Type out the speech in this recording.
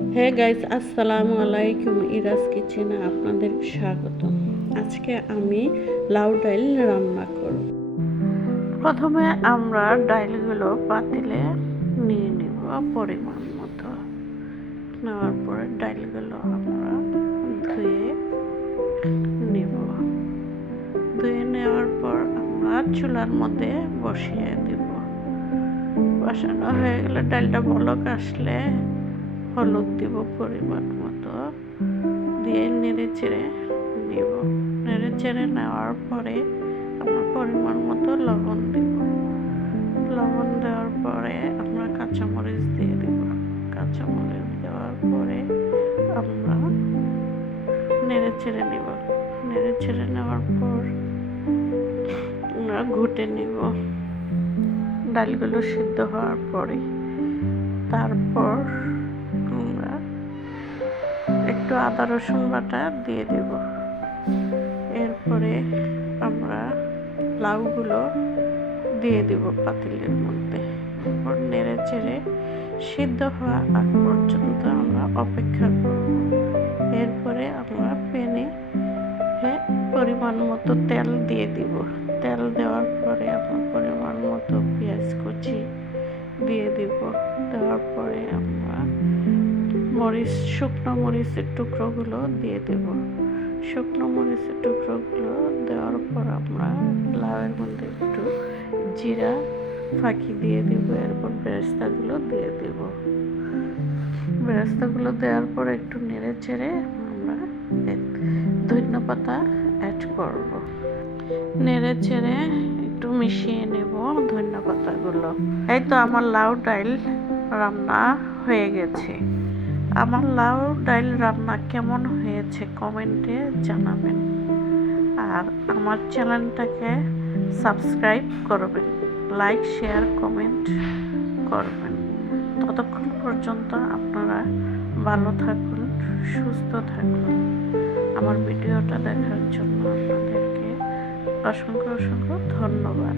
হ্যাঁ গাইস, আসসালামু আলাইকুম। ইরাজ কিচেনে আপনাদের স্বাগত। আজকে আমি লাউ ডাইল রান্না করব। প্রথমে আমরা ডাইলগুলো পাতিলে নিয়ে নিব পরিমাণ মতো। নেওয়ার পরে ডাইলগুলো আমরা ধুয়ে নিব। ধুয়ে নেওয়ার পর আমরা চুলার মধ্যে বসিয়ে দিব। বসানো হয়ে গেলে ডালটা বলক আসলে হলুদ দিব পরিমাণ মতো, দিয়ে নেড়ে চেড়ে নিব। নেড়ে চেড়ে নেওয়ার পরে আমরা পরিমাণ মতো লবণ দিব। লবণ দেওয়ার পরে আমরা কাঁচামরিচ দিয়ে দিব। কাঁচামরিচ দেওয়ার পরে আমরা নেড়ে চেড়ে নিব। নেড়ে চেড়ে নেওয়ার পর আমরা ঘুটে নিব ডালগুলো সিদ্ধ হওয়ার পরে। তারপর আমরা একটু আদা রসুন বাটা দিয়ে দেব। এরপরে আমরা লাউগুলো দিয়ে দেব পাতিলের মধ্যে। এরপর নেড়ে চেড়ে সিদ্ধ হওয়া আগ পর্যন্ত আমরা অপেক্ষা করব। এরপরে আমরা প্যানে পরিমাণ মতো তেল দিয়ে দিব। তেল দেওয়ার পরে আমরা পরিমাণ মতো পেঁয়াজ কুচি দিয়ে দিব। দেওয়ার পরে আমরা শুকনো মরিচের টুকরোগুলো দিয়ে দেব। শুকনো মরিচের টুকরোগুলো দেওয়ার পর আমরা লাউয়ের মধ্যে একটু জিরা ফাঁকি দিয়ে দেব। এরপর বেরেস্তাগুলো দিয়ে দেব। বেরেস্তাগুলো দেওয়ার পর একটু নেড়ে চেড়ে আমরা ধনিয়া পাতা অ্যাড করব। নেড়ে চেড়ে একটু মিশিয়ে নেব ধনিয়া পাতাগুলো। এই তো আমার লাউ ডাইল রান্না হয়ে গেছে। আমার লাউ ডাইল রান্না কেমন হয়েছে কমেন্টে জানাবেন। আর আমার চ্যানেলটাকে সাবস্ক্রাইব করবেন, লাইক শেয়ার কমেন্ট করবেন। ততক্ষণ পর্যন্ত আপনারা ভালো থাকুন, সুস্থ থাকুন। আমার ভিডিওটা দেখার জন্য আপনাদেরকে অসংখ্য ধন্যবাদ।